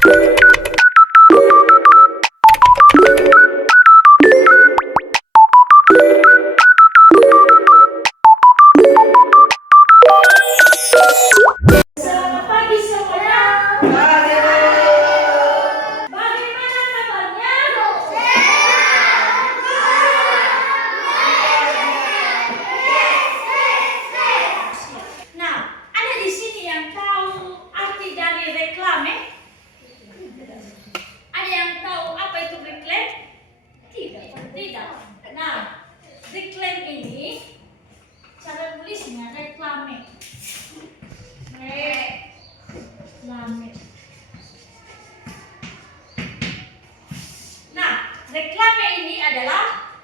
Selamat pagi semuanya. Bagaimana kabarnya? Nah, ada di sini yang tahu arti dari reklame? Ada yang tahu apa itu reklam? Tidak. Nah, reklam ini cara tulisnya reklame. Reklame. Nah, reklame ini adalah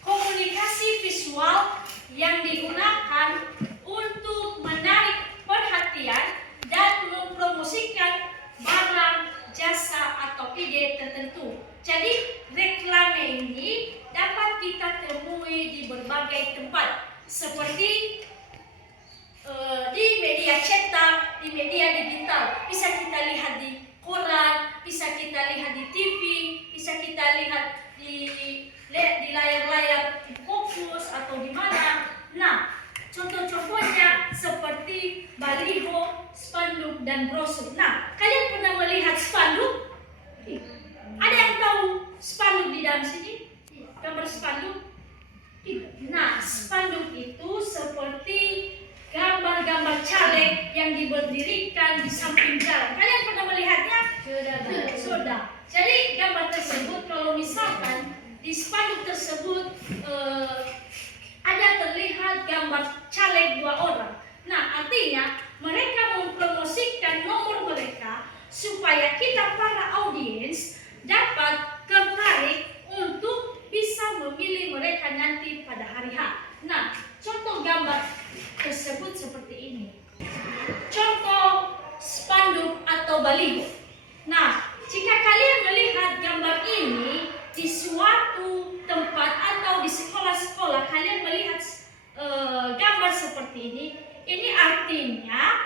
komunikasi visual yang digunakan untuk menarik perhatian dan mempromosikan barang, jasa, atau ide tertentu. Jadi, reklame ini dapat kita temui di berbagai tempat, seperti di media cetak, di media digital. Bisa kita lihat di koran, bisa kita lihat di TV, bisa kita lihat di layar-layar di fokus atau di mana. Nah, contoh-contohnya seperti baliho, spanduk, dan brosur. Nah, kalian pernah melihat spanduk? Ada yang tahu spanduk di dalam sini? Gambar spanduk? Nah, spanduk itu seperti gambar-gambar caleg yang diberdirikan di samping jalan. Kalian pernah melihatnya? Sudah. Jadi gambar tersebut, kalau misalkan di spanduk tersebut ada terlihat gambar caleg 2 orang. Nah, artinya mereka mempromosikan nomor mereka supaya kita para audiens dapat tertarik untuk bisa memilih mereka nanti pada hari H. Nah, contoh gambar tersebut seperti ini. Contoh spanduk atau baliho. Nah, jika kalian melihat gambar ini di suatu tempat atau di sekolah-sekolah, kalian melihat gambar seperti ini artinya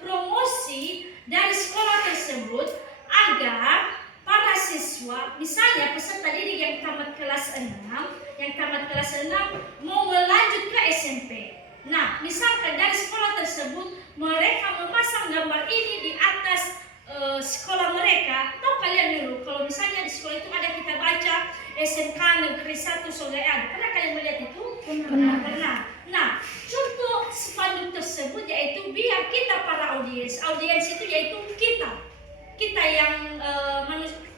promosi dari sekolah tersebut agar para siswa, misalnya peserta didik yang tamat kelas 6 mau melanjut ke SMP. Nah, misalkan dari sekolah tersebut mereka memasang gambar ini di atas sekolah mereka. Tahu kalian dulu, kalau misalnya di sekolah itu ada kita baca SMK Negeri 1 Solean. Pernah kalian melihat itu? Pernah. Nah, contoh spanduk tersebut yaitu biar kita para audiens itu yaitu kita yang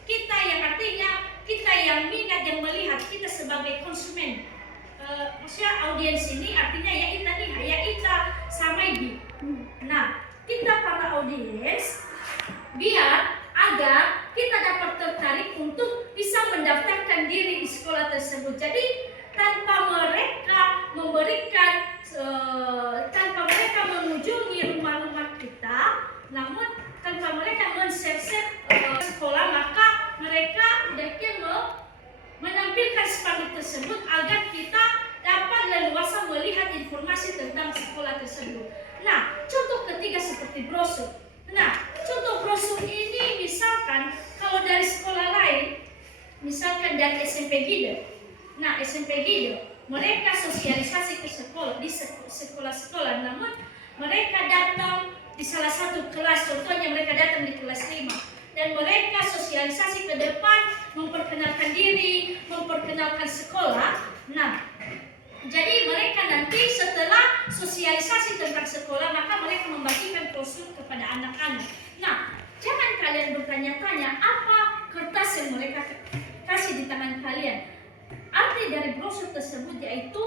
kita yang artinya kita yang minat yang melihat, kita sebagai konsumen. Maksudnya audiens ini artinya ya ita sama ibu. Nah, kita para audiens biar agar kita dapat tertarik untuk bisa mendaftarkan diri di sekolah tersebut. Jadi tanpa mereka mengunjungi rumah-rumah kita, namun tanpa mereka men-share sekolah, maka mereka menampilkan spanduk tersebut agar kita dapat leluasa melihat informasi tentang sekolah tersebut. Nah, contoh ketiga seperti brosur. Nah, contoh brosur ini misalkan kalau dari sekolah lain, misalkan dari SMP Gido. Nah, SMP Gido, mereka sosialisasi ke sekolah, di sekolah-sekolah, namun mereka datang di salah satu kelas, contohnya mereka datang di kelas 5. Dan mereka sosialisasi ke depan, memperkenalkan diri, memperkenalkan sekolah. Nah, jadi mereka nanti setelah sosialisasi tentang sekolah, maka mereka membagikan brosur kepada anak-anak. Nah, jangan kalian bertanya-tanya apa kertas yang mereka kasih di tangan kalian. Arti dari brosur tersebut yaitu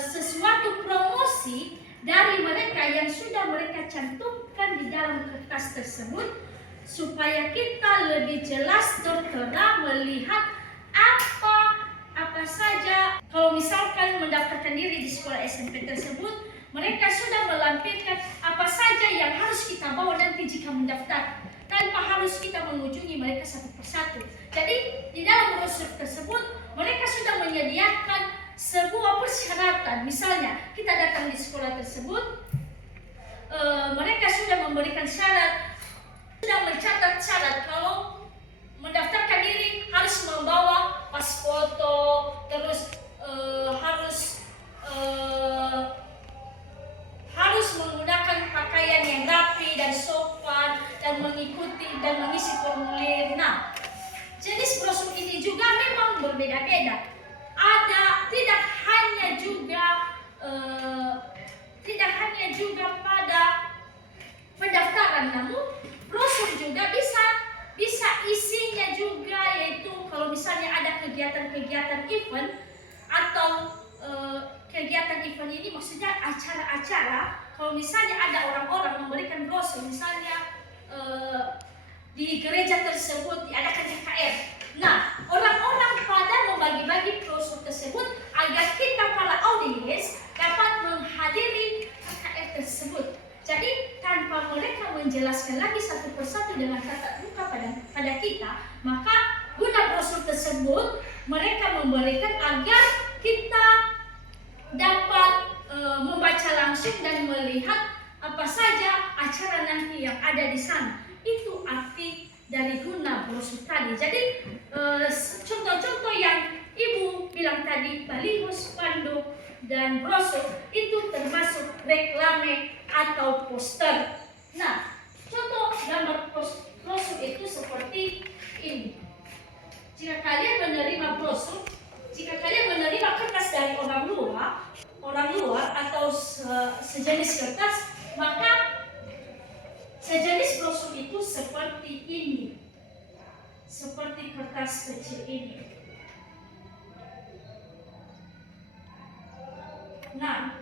sesuatu promosi dari mereka yang sudah mereka cantumkan di dalam kertas tersebut, supaya kita lebih jelas tertera melihat apa saja. Kalau misalkan mendaftarkan diri di sekolah SMP tersebut, mereka sudah melampirkan apa saja yang harus kita bawa nanti jika mendaftar, tanpa harus kita mengunjungi mereka satu persatu. Jadi di dalam brosur tersebut mereka sudah menyediakan sebuah persyaratan. Misalnya kita datang di sekolah tersebut, mereka sudah memberikan syarat mengikuti dan mengisi formulir. Nah, jenis brosur ini juga memang berbeda-beda. Ada tidak hanya juga pada pendaftaran, namun brosur juga bisa isinya juga, yaitu kalau misalnya ada kegiatan-kegiatan event atau kegiatan event ini maksudnya acara-acara. Kalau misalnya ada orang-orang memberikan brosur, misalnya di gereja tersebut diadakan KKR. Nah, orang-orang pada membagi-bagi brosur tersebut agar kita para audiens dapat menghadiri KKR tersebut. Jadi tanpa mereka menjelaskan lagi satu persatu dengan tatap muka pada kita, maka guna brosur tersebut mereka memberikan agar kita dapat membaca langsung dan melihat apa saja acara nanti yang ada di sana. Itu arti dari guna brosur tadi. Jadi contoh-contoh yang Ibu bilang tadi, baliho, spanduk, dan brosur itu termasuk reklame atau poster. Nah, contoh gambar brosur itu seperti ini. Jika kalian menerima brosur, jika kalian menerima kertas dari orang luar atau sejenis kertas, maka sejenis brosur itu seperti ini, seperti kertas kecil ini. Nah,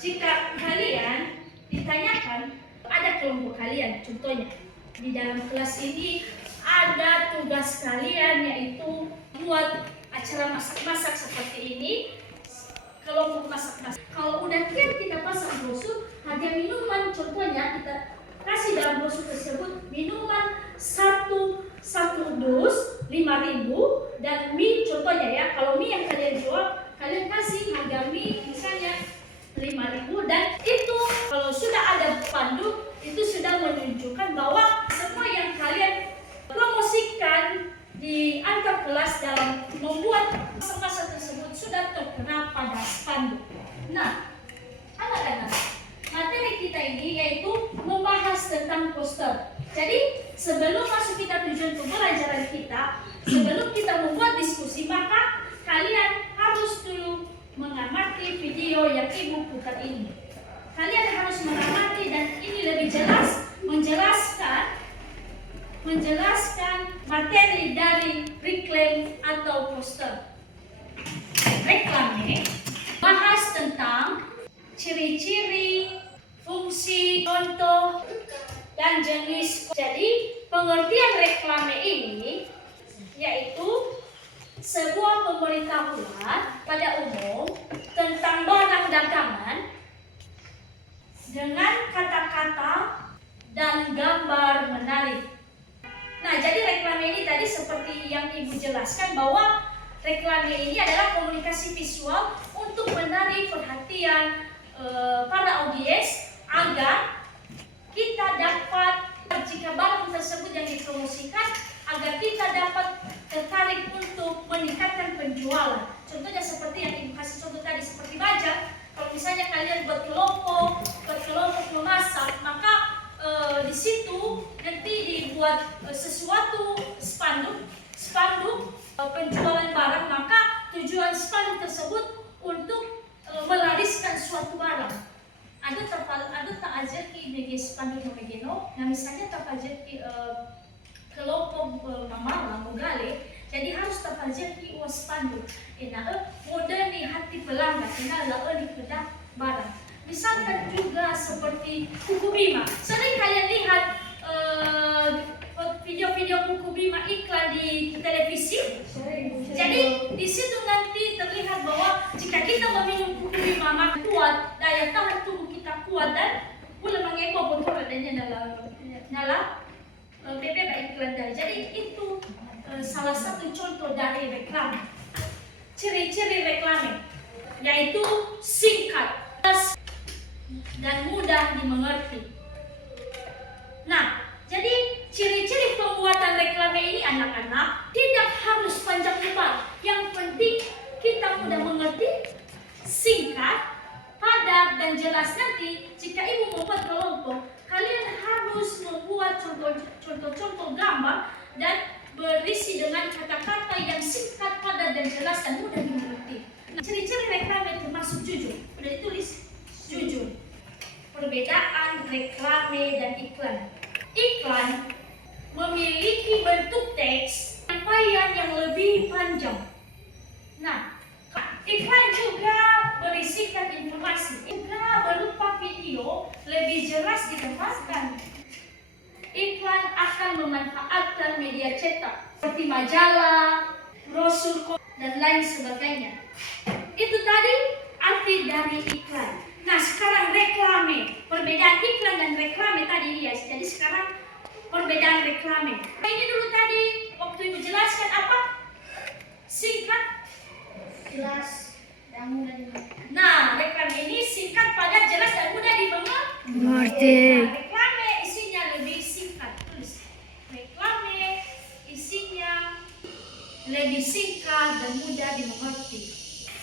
jika kalian ditanyakan, ada kelompok kalian, contohnya di dalam kelas ini ada tugas kalian, yaitu buat acara masak-masak seperti ini, kelompok masak-masak. Kalau udah kita pasang brosur, harga minuman contohnya kita kasih dalam brosur tersebut, minuman satu dus 5.000, dan mie contohnya ya, kalau mie yang kalian jual, kalian kasih harga mie misalnya 5.000, dan itu kalau sudah ada panduk itu sudah menunjukkan bahwa semua yang kalian promosikan di antar kelas dalam membuat masa-masa tersebut sudah terkena pada spanduk. Nah, anak-anak, materi kita ini yaitu membahas tentang poster. Jadi sebelum masuk kita tujuan pembelajaran kita, sebelum kita membuat diskusi, maka kalian harus dulu mengamati video yang Ibu putar ini. Kalian harus mengamati, dan ini lebih jelas menjelaskan materi dari reklame atau poster. Reklame bahas tentang ciri-ciri, fungsi, contoh, dan jenis. Jadi pengertian reklame ini yaitu sebuah pemberitahuan pada umum tentang barang dagangan dengan kata-kata dan gambar menarik. Nah, jadi reklame ini tadi seperti yang Ibu jelaskan, bahwa reklame ini adalah komunikasi visual untuk menarik perhatian para audiens agar kita dapat, jika barang tersebut yang dipromosikan, agar kita dapat tertarik untuk meningkatkan penjualan. Contohnya seperti yang Ibu kasih contoh tadi, seperti bajak. Kalau misalnya kalian buat kelompok memasak, maka di situ nanti dibuat sesuatu spanduk penjualan barang, maka tujuan spanduk tersebut untuk melariskan suatu barang. Ada tak ajar ki bagi spanduk megeno, nah misalnya tak ajar ki kelompok mamala mugale, jadi harus tak ajar ki spanduk. Modern di hati pelanggan, lalu di kedak barang. Misalkan juga seperti Buku Bima. Sering kalian lihat video-video Buku Bima iklan di televisi. Jadi di situ nanti terlihat bahwa jika kita meminum Buku Bima, maka kuat, daya tahan tubuh kita kuat, dan boleh mengekor botol adanya dalam BBM iklan tadi. Jadi itu salah satu contoh dari reklame. Ciri-ciri reklame yaitu singkat dan mudah dimengerti. Nah, jadi ciri-ciri pembuatan reklame ini, anak-anak, tidak harus panjang lebar. Yang penting kita mudah mengerti, singkat, padat, dan jelas. Nanti jika Ibu membuat kelompok, kalian harus membuat contoh atau gambar dan berisi dengan kata-kata yang singkat, padat dan jelas dan mudah dimengerti. Nah, ciri-ciri reklame termasuk jujur. Sudah ditulis jujur. Perbedaan reklame dan iklan. Iklan memiliki bentuk teks penyampaian yang lebih panjang. Nah, iklan juga berisikan informasi, juga berupa video lebih jelas ditempatkan. Iklan akan memanfaatkan media cetak seperti majalah, brosur, dan lain sebagainya. Itu tadi arti dari iklan. Nah, sekarang reklame. Perbedaan iklan dan reklame tadi ya. Jadi sekarang perbedaan reklame. Ini dulu tadi waktu Ibu jelaskan apa? Singkat, jelas, dan mudah dimengerti. Nah, reklame ini singkat, padat, jelas, dan mudah dimengerti. Nah, reklame isinya lebih singkat. Tulis. Reklame isinya lebih singkat dan mudah dimengerti.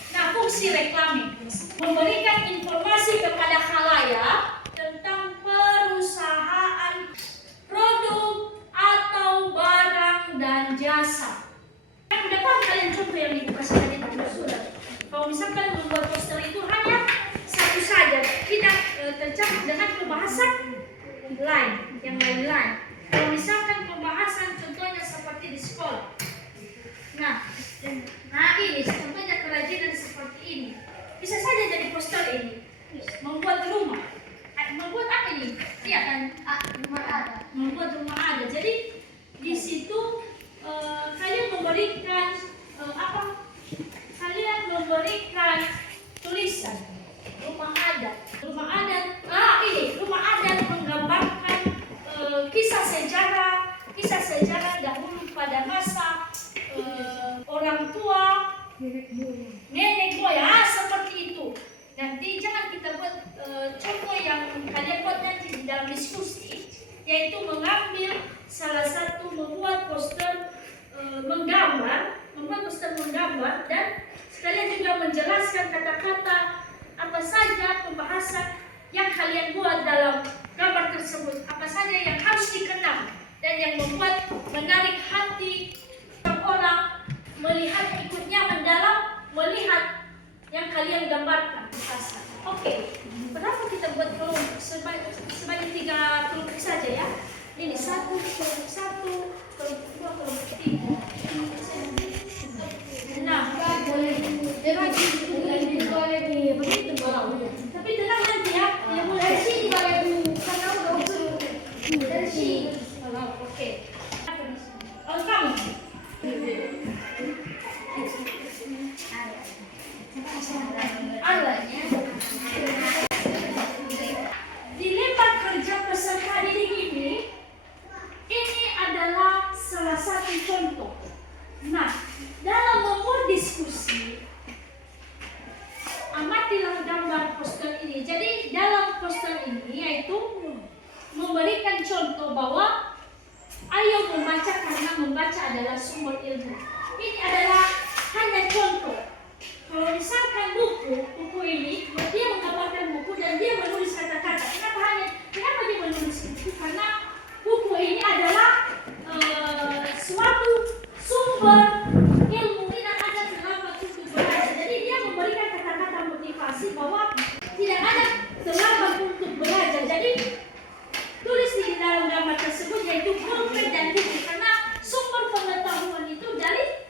Nah, fungsi reklame memberikan informasi kepada khalayak tentang perusahaan, produk atau barang dan jasa. Yang dapat kalian contoh yang Ibu kasih tadi pada surat. Kalau misalkan membuat poster itu hanya satu saja, tidak tercakup dengan pembahasan lain, yang lain-lain. Kalau misalkan pembahasan contohnya seperti di sekolah. Nah ini contohnya kerajinan seperti ini. Bisa saja jadi poster ini. Membuat rumah. Membuat apa ini? Iya kan? Rumah ada. Membuat rumah ada. Jadi di situ kalian memberikan apa? Kalian memberikan tulisan rumah adat. Rumah adat. Ini rumah adat menggambarkan kisah sejarah dahulu pada masa orang tua, nenek moyang, seperti itu. Nanti jangan kita buat contoh yang kalian buat nanti di dalam diskusi, yaitu mengambil salah satu membuat poster menggambar dan sekalian juga menjelaskan kata-kata apa saja pembahasan yang kalian buat dalam gambar tersebut, apa saja yang harus dikenal dan yang membuat menarik hati orang melihat, ikutnya mendalam melihat yang kalian gambarkan. Oke, berapa kita buat kelompok? Sebanyak 3 kelompok saja ya. Ini 1, kelompok 1, kelompok 2, kelompok 3. Nah, begitu tapi tenang nanti ya. Yang mulai sini karena udah usul dari sini. Oke. Kalau kamu di lembar kerja peserta didik ini adalah salah satu contoh. Nah, dalam membuat diskusi, amatilah gambar poster ini. Jadi dalam poster ini yaitu memberikan contoh bahwa ayo membaca karena membaca adalah sumber ilmu. Ini adalah hanya contoh. Kalau misalkan buku ini dia menggambarkan buku dan dia menulis kata-kata. Kenapa dia menulis buku? Karena buku ini adalah suatu sumber ilmu, tidak ada terlambat untuk belajar. Jadi dia memberikan kata-kata motivasi bahwa tidak ada terlambat untuk belajar. Jadi tulis di dalam gambar tersebut yaitu pulpen dan buku, karena sumber pengetahuan itu dari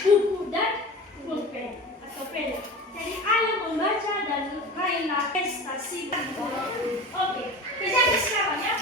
buku dan pulpen atau pena. Jadi ayo membaca dan raihlah prestasi. Oke, jadi sekarang ya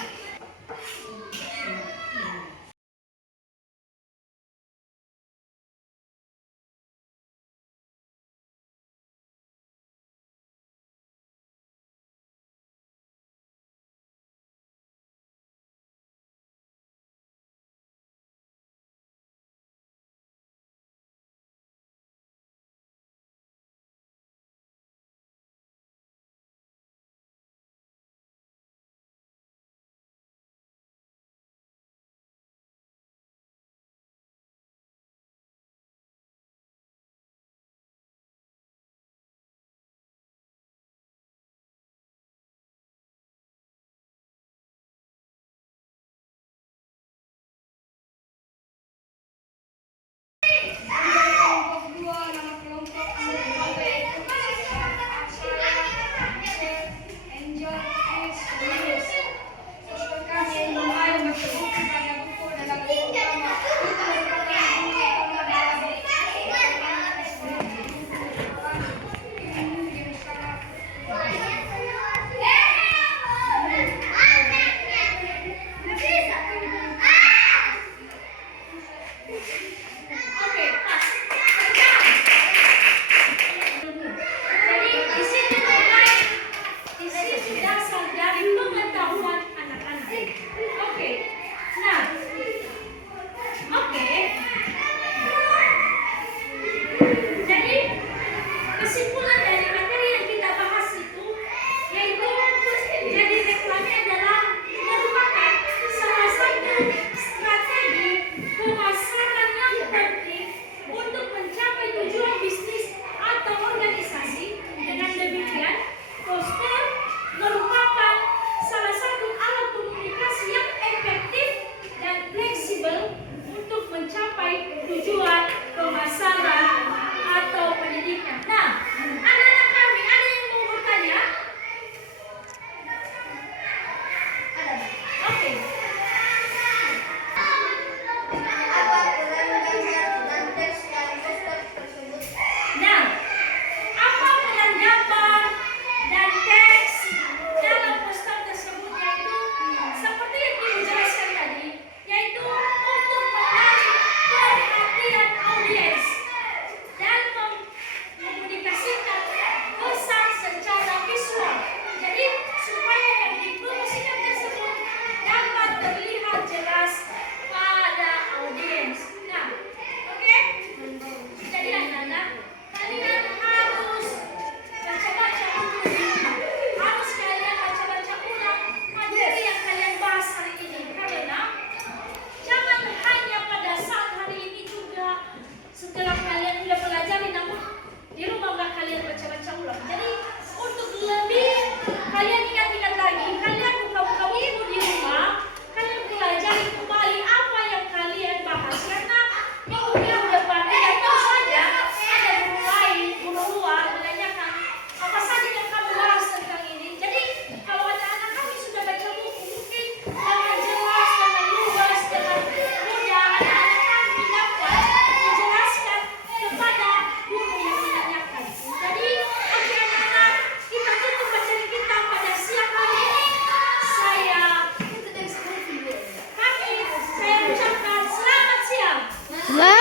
Bye.